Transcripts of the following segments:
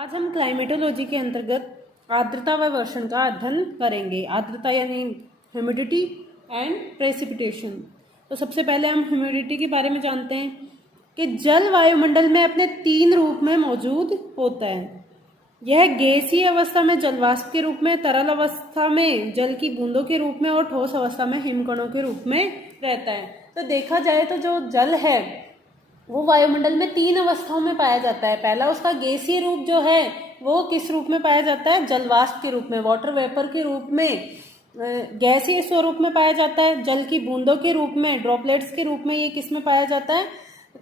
आज हम क्लाइमेटोलॉजी के अंतर्गत आर्द्रता व वर्षण का अध्ययन करेंगे। आर्द्रता यानी ह्यूमिडिटी एंड प्रेसिपिटेशन। तो सबसे पहले हम ह्यूमिडिटी के बारे में जानते हैं कि जल वायुमंडल में अपने 3 रूप में मौजूद होता है। यह गैसीय अवस्था में जलवाष्प के रूप में, तरल अवस्था में जल की बूंदों के रूप में और ठोस अवस्था में हिमकणों के रूप में रहता है। तो देखा जाए तो जो जल है वो वायुमंडल में 3 अवस्थाओं में पाया जाता है। पहला उसका गैसीय रूप जो है वो किस रूप में पाया जाता है? जलवाष्प के रूप में, वाटर वेपर के रूप में, गैसीय स्वरूप में पाया जाता है। जल की बूंदों के रूप में, ड्रॉपलेट्स के रूप में ये किस में पाया जाता है?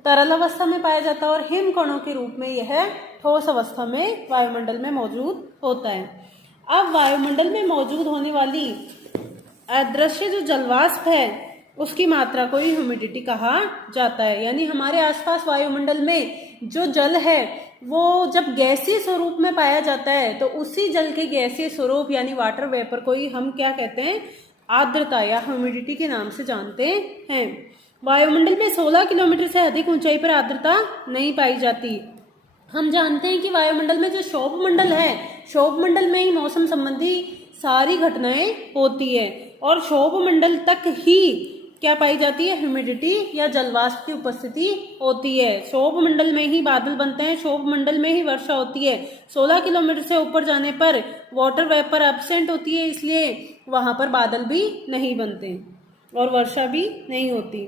तरल अवस्था में पाया जाता है। और हिमकणों के रूप में यह ठोस अवस्था में वायुमंडल में मौजूद होता है। अब वायुमंडल में मौजूद होने वाली अदृश्य जो जलवाष्प है उसकी मात्रा को ही ह्यूमिडिटी कहा जाता है। यानी हमारे आसपास वायुमंडल में जो जल है वो जब गैसीय स्वरूप में पाया जाता है तो उसी जल के गैसीय स्वरूप यानी वाटर वेपर को ही हम क्या कहते हैं? आर्द्रता या ह्यूमिडिटी के नाम से जानते हैं। वायुमंडल में 16 किलोमीटर से अधिक ऊंचाई पर आर्द्रता नहीं पाई जाती। हम जानते हैं कि वायुमंडल में जो क्षोभ मंडल है, क्षोभ मंडल में ही मौसम संबंधी सारी घटनाएं होती है और क्षोभ मंडल तक ही क्या पाई जाती है? ह्यूमिडिटी या जलवाष्प की उपस्थिति होती है। क्षोभ मंडल में ही बादल बनते हैं, क्षोभ मंडल में ही वर्षा होती है। 16 किलोमीटर से ऊपर जाने पर वाटर वेपर एब्सेंट होती है, इसलिए वहां पर बादल भी नहीं बनते और वर्षा भी नहीं होती।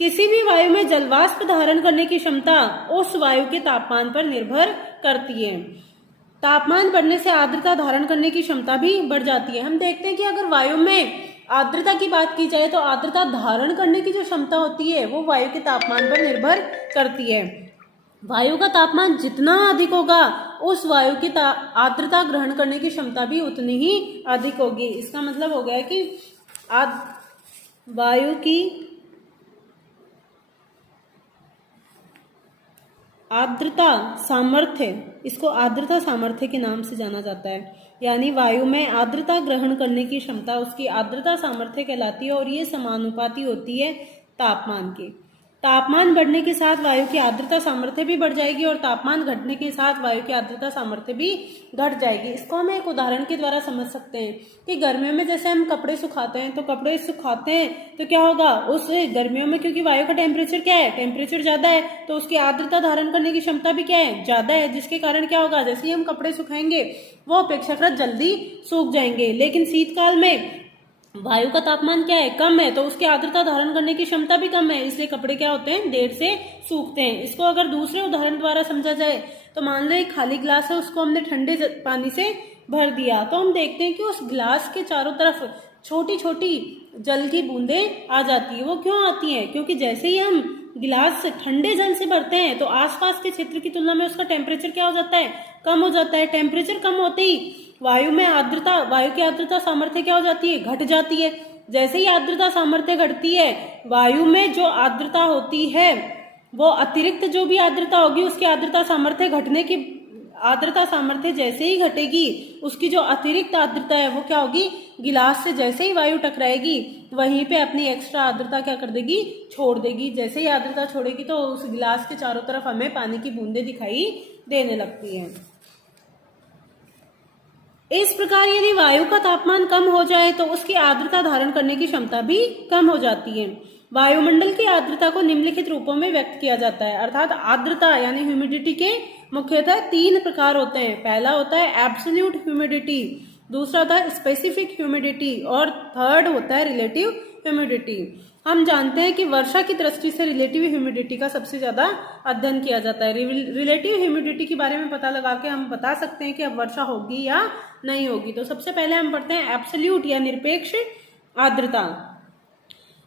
किसी भी वायु में जलवाष्प धारण करने की क्षमता उस वायु के तापमान पर निर्भर करती है। तापमान बढ़ने से आर्द्रता धारण करने की क्षमता भी बढ़ जाती है। हम देखते हैं कि अगर वायु में आर्द्रता की बात की जाए तो आर्द्रता धारण करने की जो क्षमता होती है वो वायु के तापमान पर निर्भर करती है। वायु का तापमान जितना अधिक होगा उस वायु की आर्द्रता ग्रहण करने की क्षमता भी उतनी ही अधिक होगी। इसका मतलब हो गया कि वायु की आर्द्रता सामर्थ्य, इसको आर्द्रता सामर्थ्य के नाम से जाना जाता है। यानी वायु में आर्द्रता ग्रहण करने की क्षमता उसकी आर्द्रता सामर्थ्य कहलाती है और ये समानुपाती होती है तापमान के। तापमान बढ़ने के साथ वायु की आर्द्रता सामर्थ्य भी बढ़ जाएगी और तापमान घटने के साथ वायु की आर्द्रता सामर्थ्य भी घट जाएगी। इसको हम एक उदाहरण के द्वारा समझ सकते हैं कि गर्मियों में जैसे हम कपड़े सुखाते हैं तो क्या होगा? उस गर्मियों में क्योंकि वायु का टेम्परेचर क्या है? टेम्परेचर ज्यादा है तो उसकी आर्द्रता धारण करने की क्षमता भी क्या है? ज्यादा है, जिसके कारण क्या होगा? जैसे ही हम कपड़े सुखाएंगे वो अपेक्षाकृत जल्दी सूख जाएंगे। लेकिन शीतकाल में वायु का तापमान क्या है? कम है, तो उसकी आर्द्रता धारण करने की क्षमता भी कम है, इसलिए कपड़े क्या होते हैं? देर से सूखते हैं। इसको अगर दूसरे उदाहरण द्वारा समझा जाए तो मान लो एक खाली गिलास है, उसको हमने ठंडे पानी से भर दिया तो हम देखते हैं कि उस गिलास के चारों तरफ छोटी छोटी जल की बूंदें आ जाती है। वो क्यों आती हैं? क्योंकि जैसे ही हम गिलास ठंडे जल से भरते हैं तो आसपास के क्षेत्र की तुलना में उसका टेम्परेचर क्या हो जाता है? कम हो जाता है। टेम्परेचर कम होते ही वायु की आर्द्रता सामर्थ्य क्या हो जाती है? घट जाती है। जैसे ही आर्द्रता सामर्थ्य घटती है, वायु में जो आर्द्रता होती है वो अतिरिक्त जो भी आर्द्रता होगी उसकी आर्द्रता सामर्थ्य जैसे ही घटेगी, उसकी जो अतिरिक्त आर्द्रता है वो क्या होगी? गिलास से जैसे ही वायु टकराएगी वहीं पे अपनी एक्स्ट्रा आर्द्रता क्या कर देगी? छोड़ देगी। जैसे ही आर्द्रता छोड़ेगी तो उस गिलास के चारों तरफ हमें पानी की बूंदें दिखाई देने लगती हैं। इस प्रकार यदि वायु का तापमान कम हो जाए तो उसकी आर्द्रता धारण करने की क्षमता भी कम हो जाती है। वायुमंडल की आर्द्रता को निम्नलिखित रूपों में व्यक्त किया जाता है। अर्थात आर्द्रता यानी ह्यूमिडिटी के मुख्यतः 3 प्रकार होते हैं। पहला होता है एब्सोल्यूट ह्यूमिडिटी, दूसरा होता है स्पेसिफिक ह्यूमिडिटी और थर्ड होता है रिलेटिव ह्यूमिडिटी। हम जानते हैं कि वर्षा की दृष्टि से रिलेटिव ह्यूमिडिटी का सबसे ज्यादा अध्ययन किया जाता है। रिलेटिव ह्यूमिडिटी के बारे में पता लगा के हम बता सकते हैं कि अब वर्षा होगी या नहीं होगी। तो सबसे पहले हम पढ़ते हैं एब्सोल्यूट या निरपेक्ष आर्द्रता।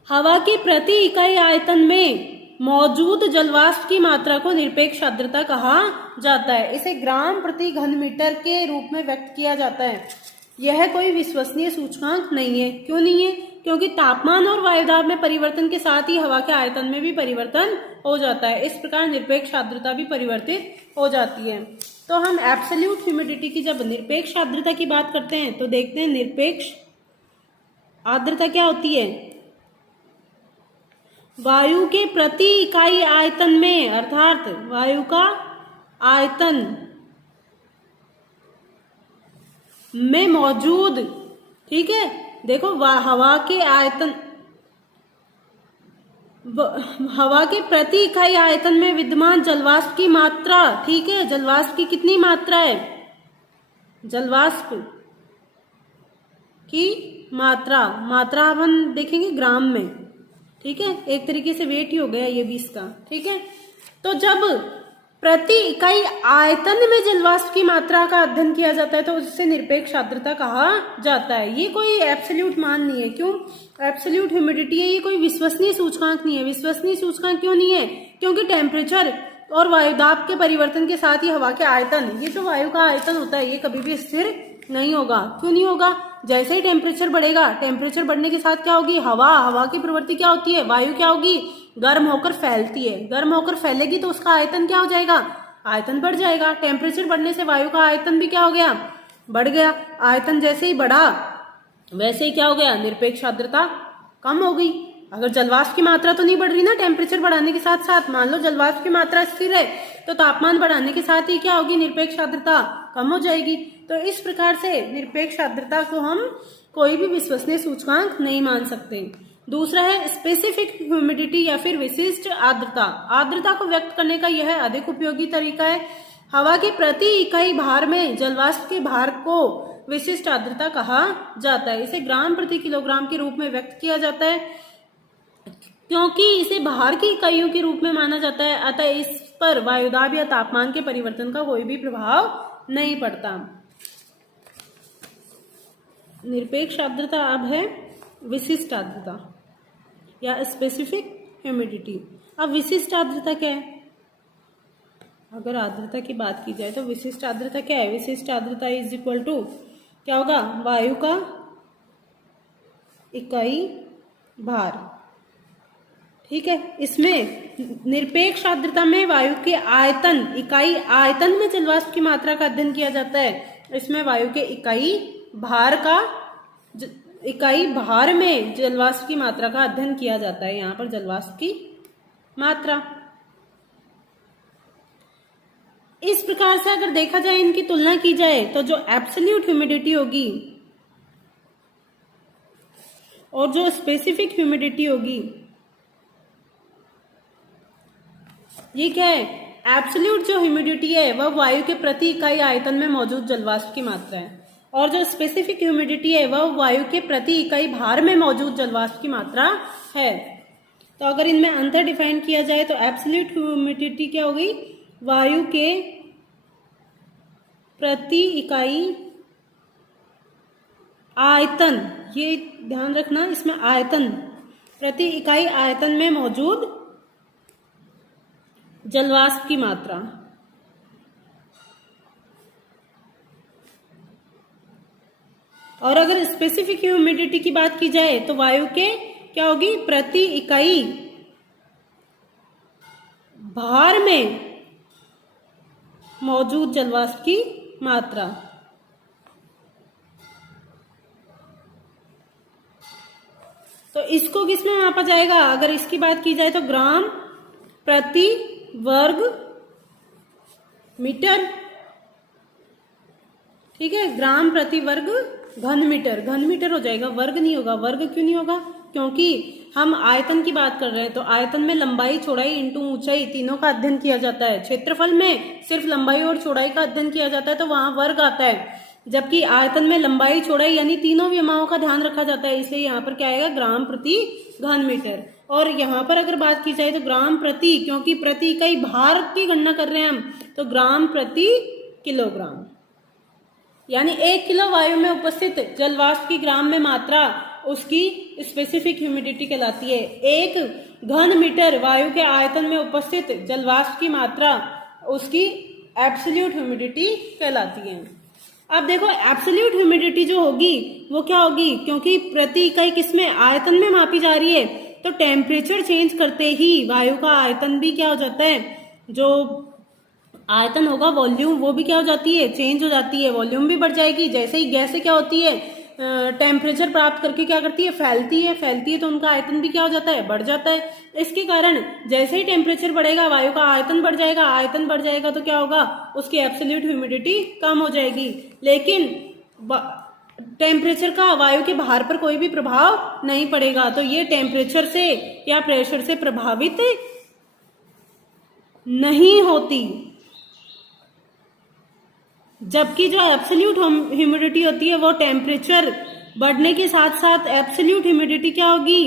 हवा की प्रति इकाई आयतन में मौजूद जलवाष्प की मात्रा को निरपेक्ष आर्द्रता कहा जाता है। इसे ग्राम प्रति घन मीटर के रूप में व्यक्त किया जाता है। यह कोई विश्वसनीय सूचकांक नहीं है। क्यों नहीं है? क्योंकि तापमान और वायुदाब में परिवर्तन के साथ ही हवा के आयतन में भी परिवर्तन हो जाता है। इस प्रकार निरपेक्ष आर्द्रता भी परिवर्तित हो जाती है। तो हम एब्सोल्यूट ह्यूमिडिटी की जब निरपेक्ष आर्द्रता की बात करते हैं तो देखते हैं निरपेक्ष आर्द्रता क्या होती है? वायु के प्रति इकाई आयतन में, अर्थात वायु का आयतन में मौजूद, ठीक है, देखो हवा के आयतन, हवा के प्रति इकाई आयतन में विद्यमान जलवाष्प की मात्रा, ठीक है, जलवाष्प की कितनी मात्रा है, जलवाष्प की मात्रा, मात्रा अपन देखेंगे ग्राम में, ठीक है, एक तरीके से वेट ही हो गया ये भी इसका, ठीक है। तो जब प्रति इकाई आयतन में जलवाष्प की मात्रा का अध्ययन किया जाता है तो उससे निरपेक्ष आर्द्रता कहा जाता है। ये कोई एब्सोल्यूट मान नहीं है, क्यों, एब्सोल्यूट ह्यूमिडिटी है, ये कोई विश्वसनीय सूचकांक नहीं है। विश्वसनीय सूचकांक क्यों नहीं है, क्योंकि टेम्परेचर और वायुदाब के परिवर्तन के साथ ही हवा के आयतन, ये जो वायु का आयतन होता है ये कभी भी स्थिर नहीं होगा। क्यों नहीं होगा, जैसे ही टेम्परेचर बढ़ेगा, टेम्परेचर बढ़ने के साथ क्या होगी, हवा की प्रवृत्ति क्या होती है, वायु क्या होगी, गर्म होकर फैलती है, गर्म होकर फैलेगी तो उसका आयतन क्या हो जाएगा, आयतन बढ़ जाएगा। टेम्परेचर बढ़ने से वायु का आयतन भी क्या हो गया, बढ़ गया। आयतन जैसे ही बढ़ा वैसे ही क्या हो गया, निरपेक्ष आर्द्रता कम हो गई। अगर जलवाष्प की मात्रा तो नहीं बढ़ रही ना टेम्परेचर बढ़ाने के साथ साथ, मान लो जलवाष्प की मात्रा स्थिर है तो तापमान बढ़ाने के साथ ही क्या होगी, निरपेक्ष आर्द्रता कम हो जाएगी। तो इस प्रकार से निरपेक्ष आर्द्रता को हम कोई भी विश्वसनीय सूचकांक नहीं मान सकते। दूसरा है स्पेसिफिक ह्यूमिडिटी या फिर विशिष्ट आर्द्रता। आर्द्रता को व्यक्त करने का यह अधिक उपयोगी तरीका है। हवा के प्रति इकाई भार में जलवाष्प के भार को विशिष्ट आर्द्रता कहा जाता है। इसे ग्राम प्रति किलोग्राम के रूप में व्यक्त किया जाता है क्योंकि इसे भार की इकाइयों के रूप में माना जाता है, अतः इस पर वायुदाब या तापमान के परिवर्तन का कोई भी प्रभाव नहीं पड़ता। निरपेक्ष आर्द्रता अब है विशिष्ट आर्द्रता या स्पेसिफिक ह्यूमिडिटी। अब विशिष्ट आर्द्रता क्या है, अगर आर्द्रता की बात की जाए तो विशिष्ट आर्द्रता क्या है, विशिष्ट आर्द्रता इज इक्वल टू क्या होगा, वायु का इकाई भार, ठीक है। इसमें निरपेक्ष आर्द्रता में वायु के आयतन, इकाई आयतन में जलवाष्प की मात्रा का अध्ययन किया जाता है। इसमें वायु के इकाई भार का, इकाई भार में जलवाष्प की मात्रा का अध्ययन किया जाता है। यहाँ पर जलवाष्प की मात्रा, इस प्रकार से अगर देखा जाए, इनकी तुलना की जाए तो जो एब्सोल्यूट ह्यूमिडिटी होगी और जो स्पेसिफिक ह्यूमिडिटी होगी, ये क्या है, एब्सोल्यूट जो ह्यूमिडिटी है वह वायु के प्रति इकाई आयतन में मौजूद जलवाष्प की मात्रा है और जो स्पेसिफिक ह्यूमिडिटी है वह वायु के प्रति इकाई भार में मौजूद जलवाष्प की मात्रा है। तो अगर इनमें अंतर डिफाइन किया जाए तो एब्सोल्यूट ह्यूमिडिटी क्या होगी, वायु के प्रति इकाई आयतन, ये ध्यान रखना इसमें आयतन, प्रति इकाई आयतन में मौजूद जलवाष्प की मात्रा। और अगर स्पेसिफिक ह्यूमिडिटी की बात की जाए तो वायु के क्या होगी, प्रति इकाई भार में मौजूद जलवाष्प की मात्रा। तो इसको किसमें मापा जाएगा, अगर इसकी बात की जाए तो ग्राम प्रति वर्ग मीटर, ठीक है, ग्राम प्रति वर्ग घन मीटर, घन मीटर हो जाएगा, वर्ग नहीं होगा। वर्ग क्यों नहीं होगा, क्योंकि हम आयतन की बात कर रहे हैं तो आयतन में लंबाई, चौड़ाई इंटू ऊंचाई तीनों का अध्ययन किया जाता है। क्षेत्रफल में सिर्फ लंबाई और चौड़ाई का अध्ययन किया जाता है तो वहां वर्ग आता है, जबकि आयतन में लंबाई, चौड़ाई यानी तीनों विमाओं का ध्यान रखा जाता है, इसलिए यहाँ पर क्या आएगा, ग्राम प्रति घन मीटर। और यहाँ पर अगर बात की जाए तो ग्राम प्रति, क्योंकि प्रति इकाई भार की गणना कर रहे हैं हम, तो ग्राम प्रति किलोग्राम, यानी 1 किलो वायु में उपस्थित जलवाष्प की ग्राम में मात्रा उसकी स्पेसिफिक ह्यूमिडिटी कहलाती है। 1 घन मीटर वायु के आयतन में उपस्थित जलवाष्प की मात्रा उसकी एब्सोल्यूट ह्यूमिडिटी कहलाती है। अब देखो एब्सोल्यूट ह्यूमिडिटी जो होगी वो क्या होगी, क्योंकि प्रति इकाई किसमें, आयतन में मापी जा रही है, तो टेम्परेचर चेंज करते ही वायु का आयतन भी क्या हो जाता है, जो आयतन होगा वॉल्यूम, वो भी क्या हो जाती है, चेंज हो जाती है, वॉल्यूम भी बढ़ जाएगी। जैसे ही गैसें क्या होती है, टेम्परेचर प्राप्त करके क्या करती है, फैलती है, तो उनका आयतन भी क्या हो जाता है, बढ़ जाता है। इसके कारण जैसे ही टेम्परेचर बढ़ेगा वायु का आयतन बढ़ जाएगा, आयतन बढ़ जाएगा तो क्या होगा, उसकी एब्सोल्यूट ह्यूमिडिटी कम हो जाएगी। लेकिन टेम्परेचर का वायु के भार पर कोई भी प्रभाव नहीं पड़ेगा, तो ये टेम्परेचर से या प्रेशर से प्रभावित नहीं होती। जबकि जो एब्सोल्यूट ह्यूमिडिटी होती है वो टेम्परेचर बढ़ने के साथ साथ एब्सोल्यूट ह्यूमिडिटी क्या होगी,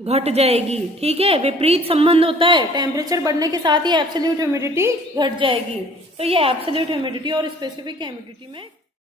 घट जाएगी। ठीक है, विपरीत संबंध होता है, टेम्परेचर बढ़ने के साथ ही एब्सोल्यूट ह्यूमिडिटी घट जाएगी। तो ये एब्सोल्यूट ह्यूमिडिटी और स्पेसिफिक ह्यूमिडिटी में